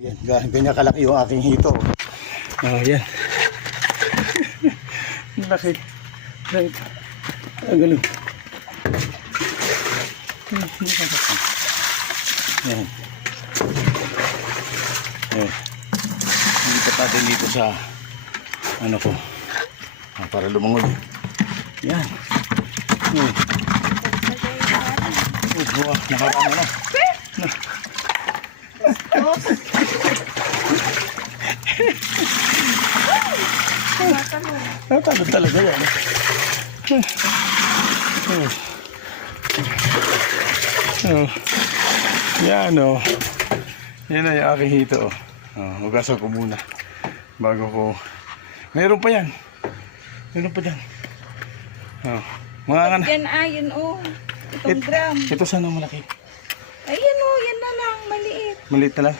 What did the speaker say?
Yan, ganyan kalaki yung aking hito. Yan. Laki. Right. Gano'n. Yan. Lipat natin dito sa ano ko. Para lumangoy. Yan. Nakarama na. Natalon talaga yan. Yan o. Yan na yung aking hito. Hugasan ko muna bago ko. Meron pa yan. Meron pa dyan. Mga anak. Yan yun itong gram. Ito sana malaki. Ayan yan na lang, maliit. Maliit na lang.